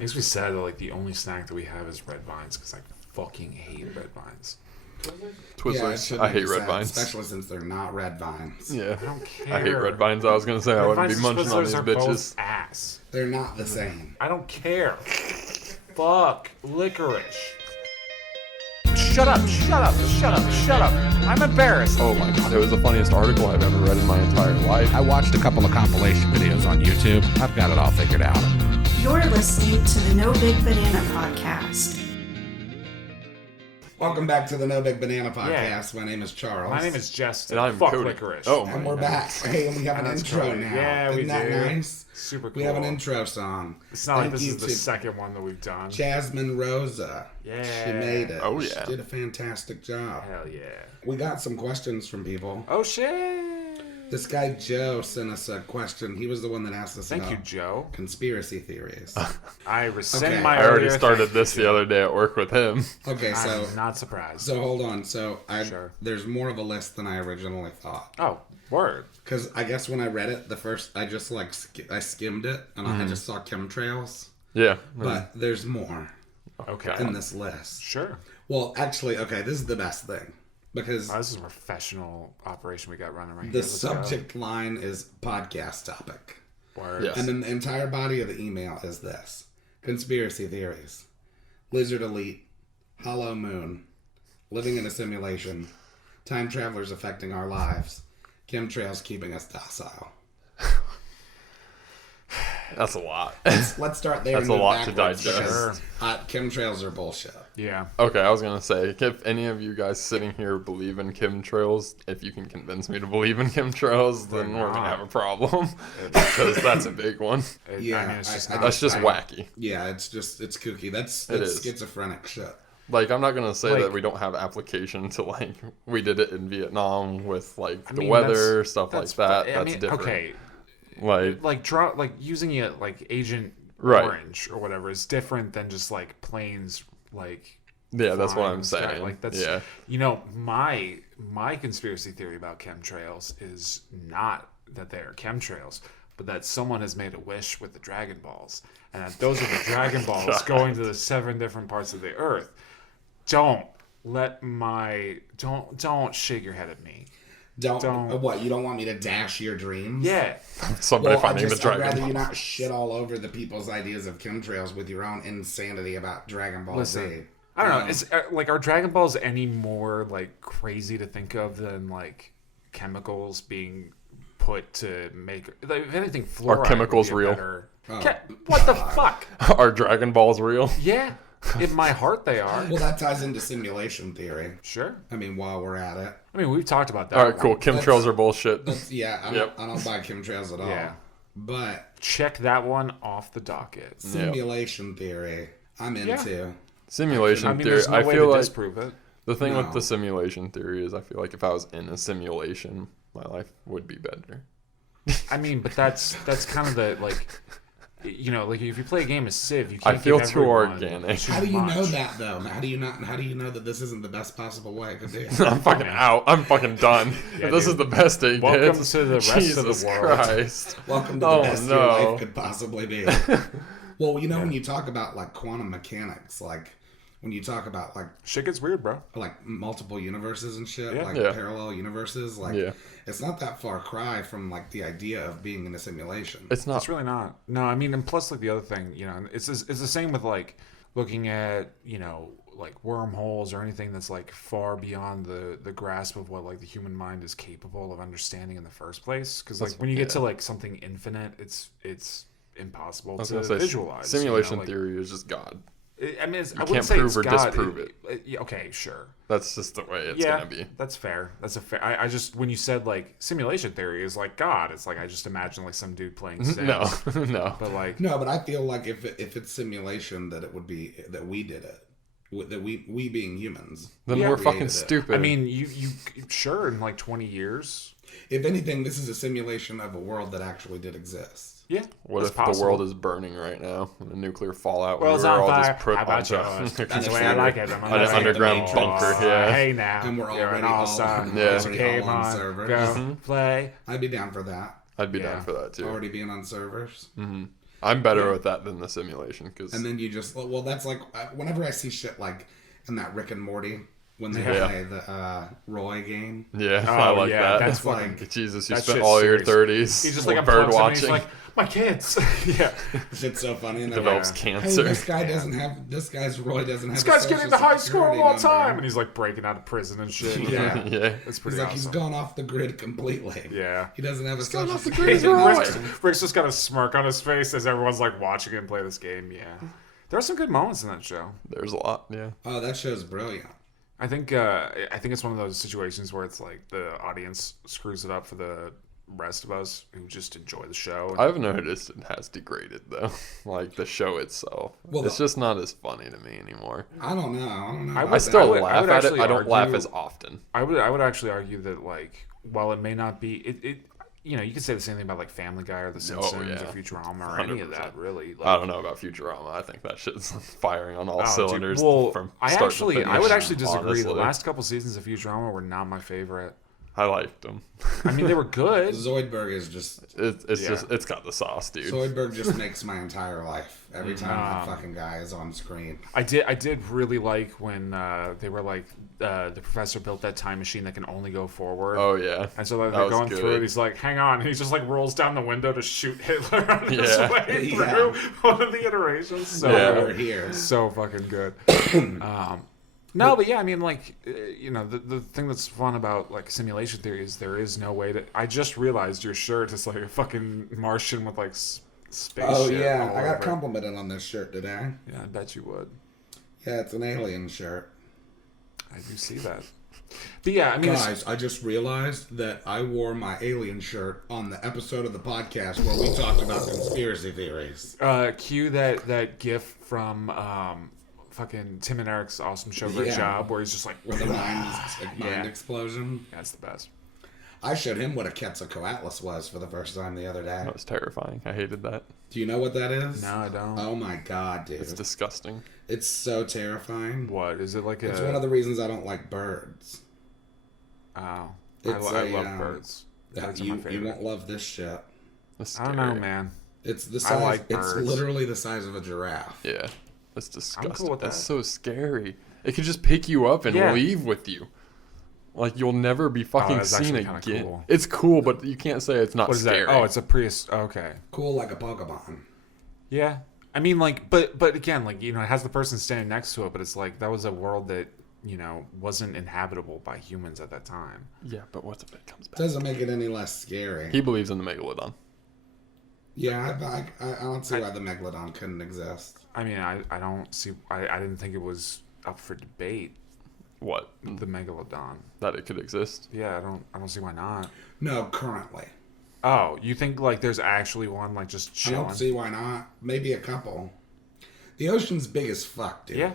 Makes me sad that like the only snack that we have is red vines because I fucking hate red vines. Twizzlers. Yeah, I hate red vines. especially since they're not red vines. Yeah. I don't care. I hate red vines. I was going to say I Red wouldn't be vines and munching on Twizzlers these are bitches. both ass. They're not the same. I don't care. Fuck licorice. Shut up! Shut up! Shut up! Shut up! I'm embarrassed. Oh my god, it was the funniest article I've ever read in my entire life. I watched a couple of compilation videos on YouTube. I've got it all figured out. You're listening to the No Big Banana Podcast. Welcome back to the No Big Banana Podcast. Yeah. My name is Charles. My name is Justin. And I'm Fuck Cody. licorice. Oh, And we're back. Hey, and we have an That's intro Cody. now. Yeah, we Isn't that do. nice? Super cool. We have an intro song. It's not like Thank this you is the to second one that we've done. Jasmine Rosa. Yeah. She made it. Oh, yeah. She did a fantastic job. Hell yeah. We got some questions from people. Oh shit. This guy Joe sent us a question. He was the one that asked us Thank about you, Joe. conspiracy theories. I rescind Okay. my I already earlier started thank this you, the Joe. other day at work with him. Okay, so I'm not surprised. so hold on. So Sure. there's more of a list than I originally thought. Oh, word. Because I guess when I read it, I just I skimmed it and Mm-hmm. I just saw chemtrails. Yeah. But there's more Okay. in this list. Sure. Well, actually, okay, this is the best thing. Because Oh, this is a professional operation we got running right the here. Let's go. subject line is podcast topic. Word. Yes. And then the entire body of the email is this. Conspiracy theories. Lizard elite. Hollow moon. Living in a simulation. Time travelers affecting our lives. Chemtrails keeping us docile. That's a lot. Let's start there. That's and a move lot to backwards digest. because, chemtrails are bullshit. Yeah. Okay, I was going to say, if any of you guys sitting here believe in chemtrails, if you can convince me to believe in chemtrails, then we're going to have a problem. Because that's a big one. Yeah, I mean, it's just I- not That's just I- wacky. Yeah, it's kooky. That's It is. schizophrenic shit. Like, I'm not going to say Like- that we don't have application to, like, we did it in Vietnam with, like, the mean, weather, that's- stuff like that's that. I That's mean, different. Okay. Like, Like using it like Agent Right. Orange or whatever is different than just like planes like yeah, that's what flying in I'm the sky. saying. Like that's yeah. you know, my conspiracy theory about chemtrails is not that they are chemtrails, but that someone has made a wish with the Dragon Balls, and that those are the Dragon Balls going to the 7 different parts of the Earth. Don't shake your head at me. Don't. What, you don't want me to dash your dreams? Yeah. Somebody finding the I'd Dragon rather you Ball. not shit all over the people's ideas of chemtrails with your own insanity about Dragon Ball Z. Listen, I don't know. Is like are Dragon Balls any more like crazy to think of than like chemicals being put to make? Like, if anything, fluoride would chemicals be a real? better- what the fuck? Are Dragon Balls real? Yeah, in my heart they are. Well, that ties into simulation theory. Sure. I mean, while we're at it. I mean, we've talked about that. All right, cool. Chemtrails are bullshit. Yeah, I don't buy chemtrails at all. Yeah. But Check that one off the docket. simulation theory, I'm into. Simulation I mean, theory. there's no I way feel to like disprove it. the thing No. with the simulation theory is I feel like if I was in a simulation, my life would be better. I mean, but that's kind of the like. You know, like if you play a game of Civ, you can't I feel give too everyone organic. too How do you know much. that, though? How do you know that this isn't the best possible way it could be? I'm fucking out. I'm fucking done. Yeah, if this dude. is the best it Welcome gets, to the rest of the Jesus world. Christ. Welcome to Oh, the best your no. life could possibly be. Well, you know, when you talk about like quantum mechanics, like when you talk about Shit gets weird, bro. like multiple universes and shit, Yeah. like Yeah. parallel universes, like Yeah. it's not that far cry from like the idea of being in a simulation. It's not. It's really not. No, I mean, and plus, like the other thing, you know, it's the same with like looking at, you know, like wormholes or anything that's like far beyond the grasp of what like the human mind is capable of understanding in the first place. Because like when you get to like something infinite, it's impossible I was to gonna say, visualize. you know, simulation like- theory is just God. I mean, I can't wouldn't say prove it's or God. disprove it. Yeah, okay, sure. That's just the way it's Yeah, gonna be. that's fair. That's a fair. I just when you said like simulation theory is like God, it's like I just imagine like some dude playing Sims. No, no. But like No, but I feel like if it's simulation, that it would be that we did it, that we being humans. Then Yeah. we're created fucking it. stupid. I mean, you sure in like 20 years. If anything, this is a simulation of a world that actually did exist. Yeah. what that's if possible. the world is burning right now in a nuclear fallout? World's we were on all fire. just put How about onto yours? a That's the way I like it. I'm an underground the bunker. Matrix. Yeah. Hey now, And we're you're an already all- all-star. Yeah. So already came all on on, servers. go play. I'd be down for that. I'd be Yeah. down for that too. Already being on servers. I I'm better with that than the simulation. And then you just, well, that's like, whenever I see shit like in that Rick and Morty, when they play the Roy game. Yeah, I like that. That's fucking, like, Jesus, you that spent shit's all your serious. 30s He's just like, bird watching. He's like, my kids. Yeah. Shit's so funny. And Develops like, cancer. Hey, this guy doesn't have, Roy doesn't have This guy's getting the high score of all time. And And he's like breaking out of prison and shit. Yeah. Yeah. It's pretty he's like, awesome. he's gone off the grid completely. Yeah. He doesn't have a gone social off the security grid, number. Rick's just got a smirk on his face as everyone's like watching him play this game. Yeah. There are some good moments in that show. There's a lot, yeah. Oh, that show's brilliant. I think it's one of those situations where it's like the audience screws it up for the rest of us who just enjoy the show. I've noticed it has degraded though, like the show itself. Well, it's just not as funny to me anymore. I don't know. I I still would laugh at it. actually I don't laugh argue- as often. I would actually argue that like while it may not be it you know, you could say the same thing about like Family Guy or The Simpsons yeah. or Futurama or any of 100%. that really. Like, I don't know about Futurama. I think that shit's firing on all oh, dude, cylinders. well, from I start to actually I finish, would actually disagree. honestly. The last couple seasons of Futurama were not my favorite. I liked them. I mean, they were good. Zoidberg is just It's Yeah. just it's got the sauce, dude. Zoidberg just makes my entire life every time that fucking guy is on screen. I did really like when they were like the professor built that time machine that can only go forward. Oh yeah. And so like, That they're was going through good. it. He's like, "Hang on!" And he just like rolls down the window to shoot Hitler on his Yeah. way Yeah. through one of the iterations. So Yeah. We're here. so fucking good. No, but yeah, I mean, like, you know, the thing that's fun about like simulation theory is there is no way to. I just realized your shirt is like a fucking Martian with like space. Oh shit yeah, all I got over it. complimented on this shirt today. Yeah, I bet you would. Yeah, it's an alien shirt. I do see that. But yeah, I mean, it's- Guys, I just realized that I wore my alien shirt on the episode of the podcast where we talked about conspiracy theories. cue that GIF from fucking Tim and Eric's awesome show, Great Yeah. Job, where he's just like, With a mind Yeah. explosion. That's the best. I showed him what a Quetzalcoatlus was for the first time the other day. That was terrifying. I hated that. Do you know what that is? No, I don't. Oh my god, dude. It's disgusting. It's so terrifying. What is it like? It's one of the reasons I don't like birds. Oh, I It's love birds. Birds are my You favorite. won't love this shit. It's I don't know, scary. man. It's the I size. like It's birds. literally the size of a giraffe. Yeah, that's disgusting. with That's that. so scary. It could just pick you up and Yeah. leave with you. Like you'll never be fucking that's seen actually kinda again. cool. It's cool, but you can't say it's not What is scary. that? Oh, it's a Prius. Okay. Cool like a Pokemon. Yeah. I mean, like, but again, like, you know, it has the person standing next to it, but it's like that was a world that, you know, wasn't inhabitable by humans at that time. Yeah, but what if it comes back? Doesn't make it any less scary. He believes in the megalodon. Yeah, I don't see why the Megalodon couldn't exist. I mean, I don't see. I didn't think it was up for debate. What? The megalodon. That it could exist? Yeah, I don't see why not. No, currently. Oh, you think like there's actually one like just I chilling? don't see why not. Maybe a couple. The ocean's big as fuck, dude. Yeah.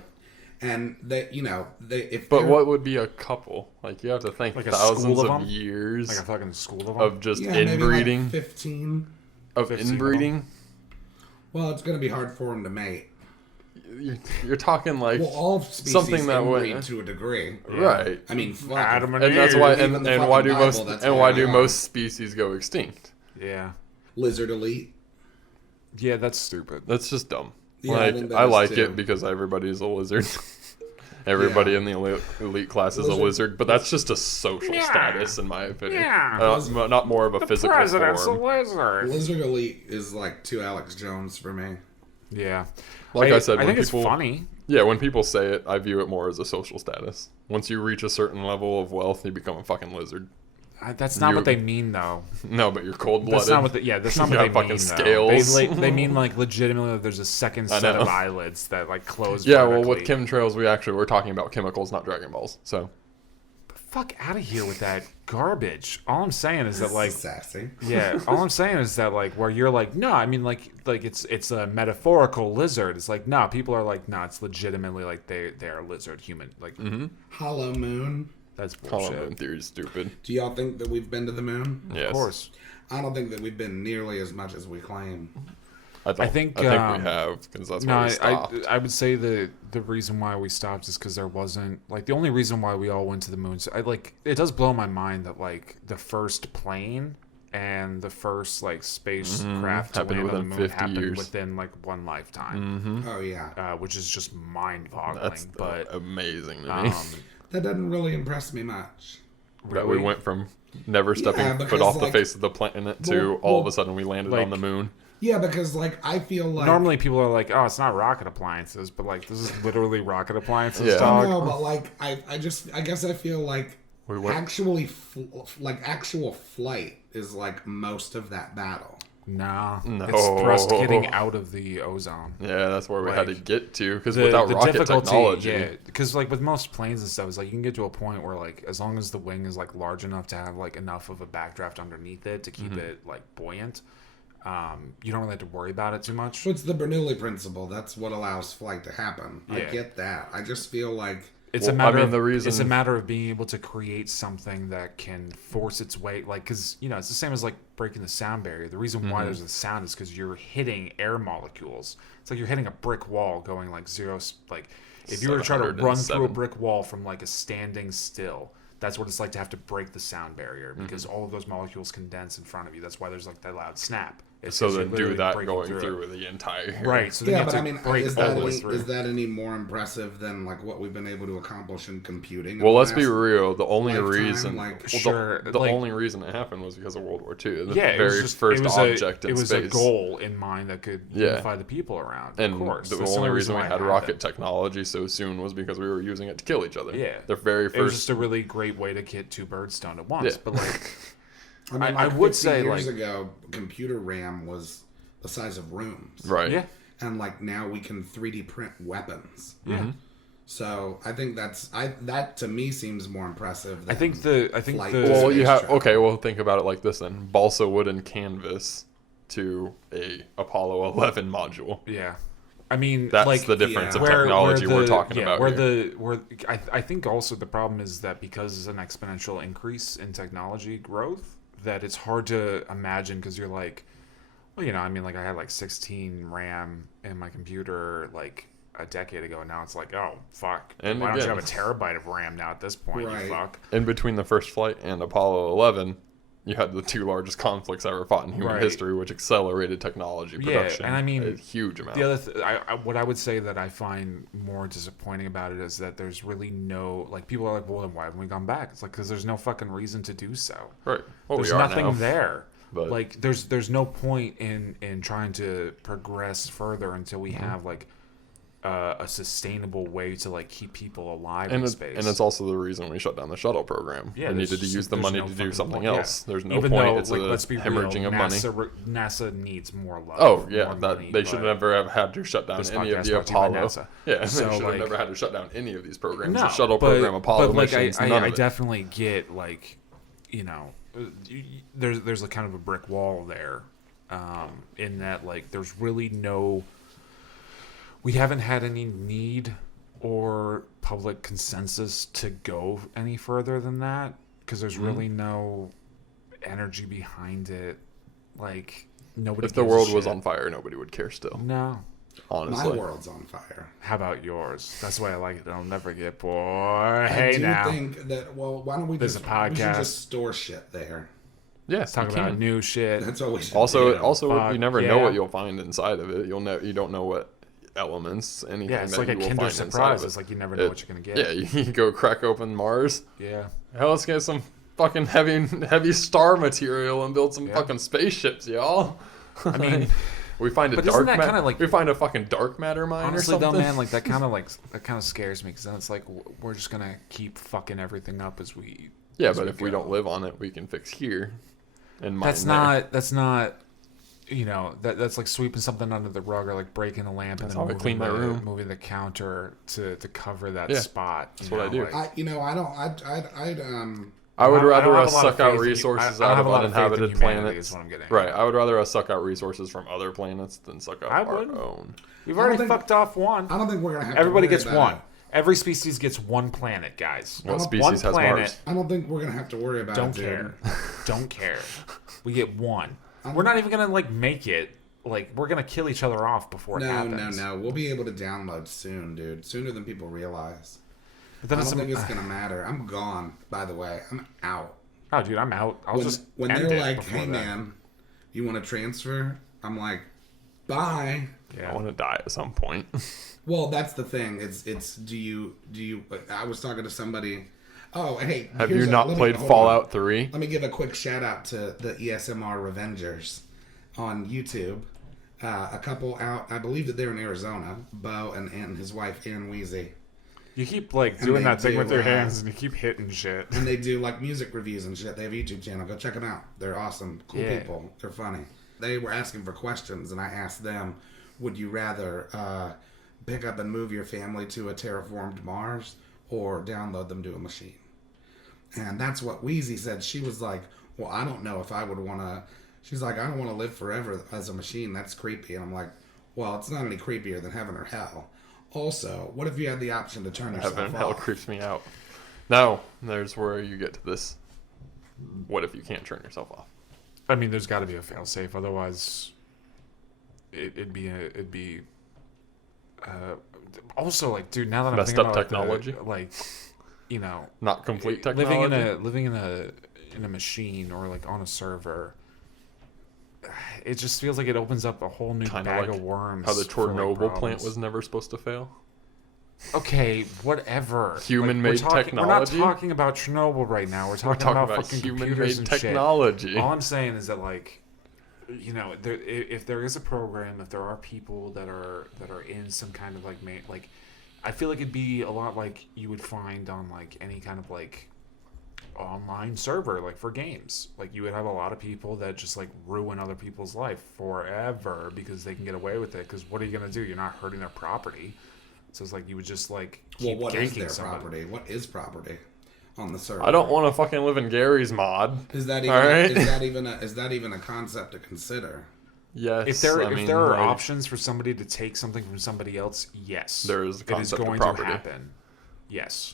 And if But they're- what would be a couple? Like you have to think Like a thousands school of of them? years Like a fucking school of them. of just yeah, maybe inbreeding. like 15. Of 15 of inbreeding. Well, it's gonna be hard for them to mate. You're talking like Well, all species something that inbreed would to a degree. right. I mean, fuck. Adam and And that's Eve. why Even and the why fucking do Bible, most that's and how why they do are. most species go extinct? Yeah. Lizard elite. Yeah, that's stupid. That's just dumb. Yeah, I think like that I is like too. it because everybody's a lizard. Everybody Yeah. in the elite class is a Lizard- lizard, but that's just a social Yeah. status, in my opinion. Yeah. Not more of a physical President's a form. lizard. Lizard elite is like 2 Alex Jones for me. Yeah. Like I said, I when think it's people- funny. Yeah, when people say it, I view it more as a social status. Once you reach a certain level of wealth, you become a fucking lizard. That's not You- what they mean, though. No, but you're cold-blooded. That's not what. That's not You what they got fucking mean. scales. Though. They mean like legitimately. That there's a second I set know. of eyelids that like close. Yeah, well, with vertically. chemtrails, we're talking about chemicals, not Dragon Balls. So Fuck out of here with that garbage. All I'm saying is that like. Sassy. Yeah, all I'm saying is that like where you're like no, I mean like it's a metaphorical lizard. It's like no, people are like no, it's legitimately like they're lizard human. Like Hollow moon. that's Hollow bullshit. Moon theory is stupid. Do y'all think that we've been to the moon? Yes. Of course. I don't think that we've been nearly as much as we claim. I think, we have, because that's No, why we stopped. I would say the reason why we stopped is because there wasn't like the only reason why we all went to the moon. So it does blow my mind that like the first plane and the first like spacecraft to Happened land on the within moon 50 happened years. within like one lifetime, Oh yeah, which is just mind-boggling. That's but amazing to me. that doesn't really impress me much. That we went from never stepping because, foot off the like- face of the planet to all of a sudden we landed like- on the moon. Yeah, because like I feel like normally people are like, oh, it's not rocket appliances, but like this is literally rocket appliances, Yeah. dog. no, but like I guess I feel like We went- actual flight is like most of that battle. No, No. it's thrust getting out of the ozone. Yeah, that's where we had to Like, get to because without rocket technology, yeah, because like with most planes and stuff, it's like you can get to a point where like as long as the wing is like large enough to have like enough of a backdraft underneath it to keep it like buoyant, you don't really have to worry about it too much. It's the Bernoulli principle. That's what allows flight to happen. I Yeah. get that. I just feel like It's Well, a matter I mean, of the reason- it's a matter of being able to create something that can force its way, like because it's the same as like breaking the sound barrier. The reason why there's a sound is because you're hitting air molecules. It's like you're hitting a brick wall going like zero. Like if you were to try to run through a 707. brick wall from like a standing still, that's what it's like to have to break the sound barrier because all of those molecules condense in front of you. That's why there's like that loud snap. It's so 'cause you're then do literally that breaking going it. through the entire Right. So then yeah, you have but to I mean, break is all that the way through. any more impressive than like what we've been able to accomplish in computing? Well, in the let's be last real. The only lifetime? reason, Like, Sure, the like- only reason it happened was because of World War II. The Yeah, it very was just, first it was object a, in it was space. a goal in mind that could Yeah. unify the people around. And of course, the That's only reason we why it had happened. rocket technology so soon was because we were using it to kill each other. Yeah, The very It was first. just a really great way to get two birds stoned at once. Yeah. But like, I mean, I like would 50 say, years like- ago, computer RAM was the size of rooms, Right. yeah, and like now we can 3D print weapons. yeah. So I think that to me seems more impressive. Than I think the flight the to Well, you space have travel. okay. Well, think about it like this then: balsa wood and canvas to a Apollo 11 module. yeah. I mean, That's like the difference yeah. of technology we're talking about Where here. I think also the problem is that because it's an exponential increase in technology growth, that it's hard to imagine because you're like, well, I mean, like I had like 16 RAM in my computer like a decade ago, and now it's like, oh fuck, And why don't you again- have a terabyte of RAM now at this point? Right. You fuck. In between the first flight and Apollo 11, you had the two largest conflicts ever fought in human Right. history, which accelerated technology Yeah, production. and I mean, a huge amount. The other, what I would say that I find more disappointing about it is that there's really no like people are like, well, then why haven't we gone back? It's like because there's no fucking reason to do so. Right. Well, There's we are nothing now. there. But- Like there's no point in trying to progress further until we Mm-hmm. have like a sustainable way to like keep people alive And, in space. and it's also the reason we shut down the shuttle program. Yeah, we there's needed to just- use the there's money no to do fucking something point. else. Yeah. There's no Even point. though, It's like, a let's be hemorrhaging real, of money. NASA needs more love. Oh yeah, more that money, they should but- never have had to shut down This any of podcast the brought to you by Apollo. NASA. Yeah, So, they should like- have never had to shut down any of these programs. No, the shuttle but, program, Apollo but like missions, I none of it. definitely get like, there's a kind of a brick wall there, in that like there's really no. We haven't had any need or public consensus to go any further than that because there's really no energy behind it. Like nobody. If the gives a world was shit. on fire, nobody would care still. No. My Honestly, world's on fire. How about yours? That's the way I like it. I'll never get bored. I Hey do now. think that. Well, why don't we There's just a podcast. We should just store shit there. yeah, Let's talk you about can. new shit. That's what we should Also, do. also, Fuck, you never know yeah. what you'll find inside of it. You don't know what elements, anything Yeah, it's that like a you will Kinder find inside surprise. of it. It's like you never know what you're gonna get. Yeah, you go crack open Mars. Yeah. Hell, let's get some fucking heavy star material and build some Yeah. fucking spaceships, y'all. I mean, we find a but isn't dark that matter. kinda like- we find a fucking dark matter mine honestly or though, something. man, like that kind of scares me because then it's like we're just gonna keep fucking everything up as we. yeah, as but if we go. don't live on it, we can fix here. And mine That's there. not. That's not. That's like sweeping something under the rug or like breaking a lamp That's and how I then clean my room. moving the counter to cover that Yeah, spot. that's what I do. I don't. I'd I would I don't rather have us a lot of suck out faith in you. resources I don't out have of a lot of faith in uninhabited humanity, planets. is what I'm getting at. Right, I would rather us suck out resources from other planets than suck out I our would. own. We've I don't already think- fucked off one. I don't think we're gonna have. Everybody to worry gets about one. it. Every species gets one planet, guys. What One species has planet. Mars? I don't think we're gonna have to worry about Don't it. dude. care. Don't care. We get one. We're not even gonna like make it. Like we're gonna kill each other off before it No, happens. no. We'll be able to download soon, dude. Sooner than people realize. But then I it's don't think it's gonna matter. I'm gone. By the way, I'm out. Oh, dude, I'm out. I'll just when end they're it like, before "Hey, that. man, you want to transfer?" I'm like, "Bye." Yeah. I want to die at some point. Well, that's the thing. It's do you? I was talking to somebody. Oh, hey, Have you not played Fallout 3? Let me give a quick shout out to the ESMR Revengers on YouTube. A couple out, I believe that they're in Arizona. Bo and his wife Ann Weezy, You keep like And doing they that thing with do, your hands, and you keep hitting shit. and they do like music reviews and shit. They have a YouTube channel. Go check them out. They're awesome, cool Yeah. people. They're funny. They were asking for questions, and I asked them, "Would you rather pick up and move your family to a terraformed Mars, or download them to a machine?" And that's what Wheezy said. She was like, "Well, I don't know if I would want to." She's like, "I don't want to live forever as a machine. That's creepy." And I'm like, "Well, it's not any creepier than heaven or hell." Also, what if you had the option to turn yourself Heaven and hell off? creeps me out. No, there's where you get to this. What if you can't turn yourself off? I mean, there's got to be a failsafe, otherwise, it'd be. Also, like, dude, now that I'm Messed thinking up about technology? like, you know, Not complete technology. living in a machine or like on a server, it just feels like it opens up a whole new Kinda bag like of worms. How the for, like, Chernobyl plant problems. was never supposed to fail. Okay, whatever. Human-made we're technology? not talking about Chernobyl right now. We're talking, Talking about about fucking human-made computers and technology. shit. All I'm saying is that, like, you know, if there is a program, if there are people that are in some kind of like, I feel like it'd be a lot like you would find on like any kind of like online server, like for games. Like you would have a lot of people that just like ruin other people's life forever because they can get away with it. Because what are you gonna do? You're not hurting their property. So it's like you would just like Well, keep what is ganking their somebody. property? What is property on the server? I don't want to fucking live in Gary's mod. Is that even? All right? Is that even a concept to consider? Yes. If there are like, options for somebody to take something from somebody else, yes, There is a it is concept of going to property. happen. Yes,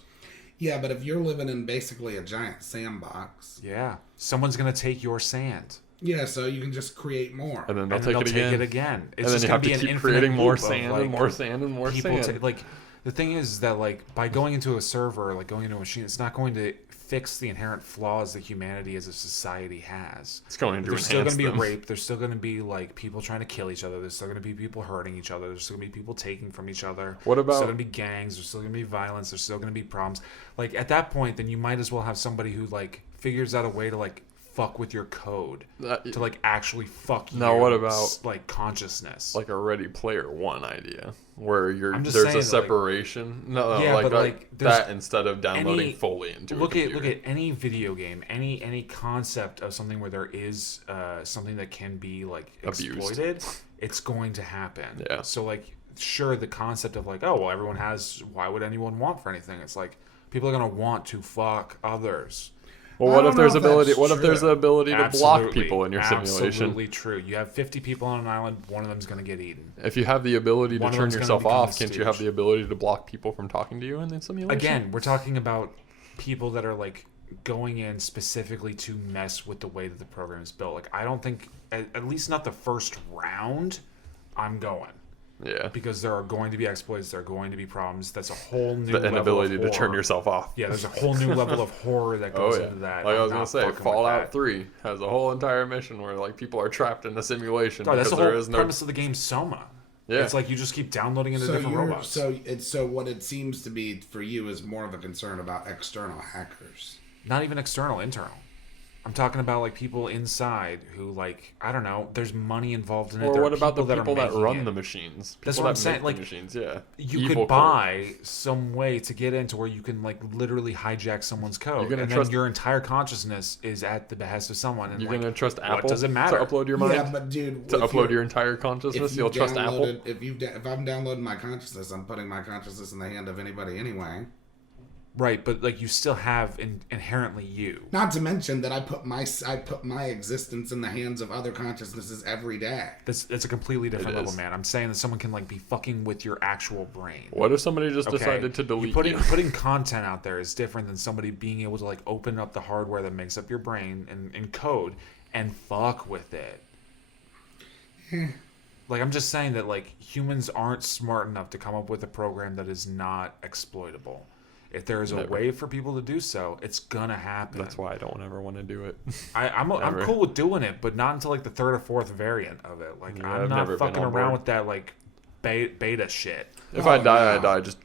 Yeah, but if you're living in basically a giant sandbox, yeah, someone's gonna take your sand, yeah, so you can just create more. and then they'll and take they'll it take again. it again. It's And then just you gonna have be to an keep infinite creating more loop of, sand like, and more sand and more people sand. like the thing is that like by going into a server, like going into a machine, it's not going to fix the inherent flaws that humanity as a society has. It's going to There's still enhance going to be them. rape. There's still going to be like people trying to kill each other. There's still going to be people hurting each other. There's still going to be people taking from each other. What There's about- still going to be gangs. There's still going to be violence. There's still going to be problems. Like at that point, then you might as well have somebody who like figures out a way to like fuck with your code to like actually fuck you. Now, what about, like consciousness? like a Ready Player One idea, where I'm just there's saying a that, like- separation. No, Yeah, like but, that, like, there's that instead of downloading any- fully into look a at computer. any video game, any concept of something where there is something that can be like Abused. exploited, it's going to happen. Yeah. So like, sure, the concept of like, oh well, everyone has. Why would anyone want for anything? It's like people are gonna want to fuck others. Well, I what don't if there's know if ability? that's What if there's the true. ability to block Absolutely. people in your simulation? Absolutely true. You have 50 people on an island. One of them's gonna get eaten. If you have the ability to One of turn them's gonna yourself become off, a can't you have stooge. the ability to block people from talking to you in the simulation? Again, we're talking about people that are like going in specifically to mess with the way that the program is built. Like I don't think, at least not the first round, I'm going. Yeah. Because there are going to be exploits, there are going to be problems. That's a whole new The level inability of to turn horror. yourself off. Yeah, there's a whole new level of horror that Oh goes yeah. into that. Like I I'm was gonna not say, fucking with Fallout that. 3 has a whole entire mission where like people are trapped in a simulation Oh, that's because the there whole is no. premise of the game Soma. Yeah. It's like you just keep downloading into So different robots. so what it seems to be for you is more of a concern about external hackers. Not even external, internal. I'm talking about like people inside who like, I don't know, there's money involved in it. Or There what are about the are people that making run it. the machines? People That's what that I'm saying, make like, the machines, yeah. You Evil could corp. buy some way to get into where you can like literally hijack someone's code, You're gonna and trust- then your entire consciousness is at the behest of someone. And You're like, gonna trust what Apple does it matter? to upload your mind? Yeah, but dude, to if upload you're- your entire consciousness, you'll trust Apple. If I'm downloading my consciousness, I'm putting my consciousness in the hand of anybody anyway. Right, but like you still have inherently you. Not to mention that I put my existence in the hands of other consciousnesses every day. That's a completely different It level, is. man. I'm saying that someone can like be fucking with your actual brain. What if somebody just Okay? decided to delete you? Putting content out there is different than somebody being able to like open up the hardware that makes up your brain and code and fuck with it. Like I'm just saying that like humans aren't smart enough to come up with a program that is not exploitable. If there is a Never. way for people to do so, it's gonna happen. That's why I don't ever want to do it. I'm cool with doing it, but not until like the third or fourth variant of it. Like Yeah, I'm I've not never been fucking on around board. with that like beta shit. If I die, no. I die. Just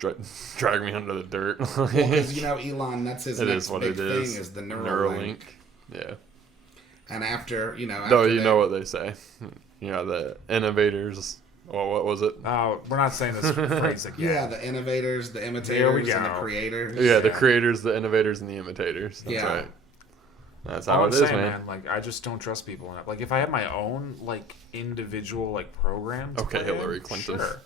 drag me under the dirt. Because Elon, that's his It next is what big it is. thing is the Neuralink. Yeah. And after Though you know what they say. The innovators. Well, what was it? Oh, we're not saying this phrase again. Yeah, the innovators, the There we imitators, and the go. creators. Yeah, the creators, the innovators, and the imitators. That's Yeah. right. That's All how I'm it is, saying, man. Like I just don't trust people enough. Like if I had my own like individual like program. to Okay, put in, Hillary Clinton. Sure.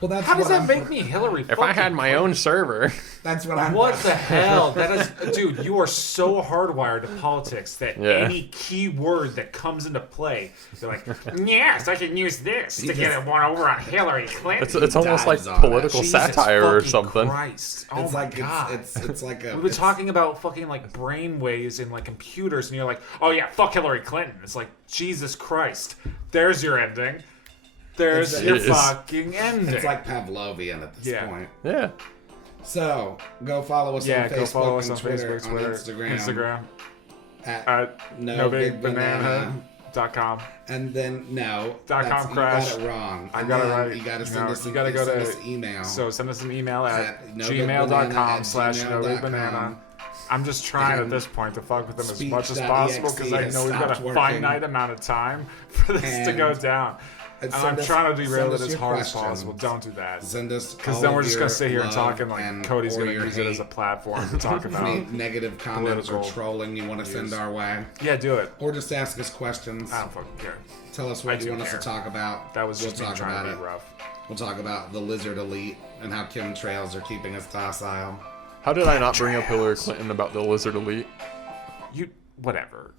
Well, that's How does what that I'm- make me Hillary? If I had my own server, That's what I'm. What the hell? That is, dude. You are so hardwired to politics that Yeah. any key word that comes into play, you're like, yes, I can use this to get one over on Hillary Clinton. it's almost like dives on it. political Jesus satire or fucking something. Christ. Oh It's my like god. it's like a. We've been talking about fucking like brain waves in like computers, and you're like, oh yeah, fuck Hillary Clinton. It's like, Jesus Christ. There's your ending. There's It your is. fucking ending. It's like Pavlovian at this Yeah. point. Yeah. So go follow us yeah, on go Facebook follow us on and Twitter, Facebook, Twitter, on Instagram, at at nobigbanana.com. and then .com you crash. got it wrong. I And got it then right. You got to No, send us. you gotta go send to- us email. So send us an email at At nobigbanana gmail.com/nobigbanana. I'm just trying at And this point to fuck with them as speech.exe much as possible because I has know we've got a stopped working. finite amount of time for this to And- go down. And I'm send us- trying to derail send it us as your hard as questions. possible. Don't do that. Send us Because all then of we're just your going to sit here and love talk and like and- Cody's or going to your use it as a hate. platform to talk Any about. negative comments or political trolling you want to send views. our way, Yeah, do it. or just ask us questions. I don't fucking care. Tell us I what you do want us care. to talk about. That was we'll just me talk trying about to it. be rough. We'll talk about the lizard elite and how chemtrails are keeping us docile. How did I not bring up Hillary Clinton about the lizard elite? You, whatever.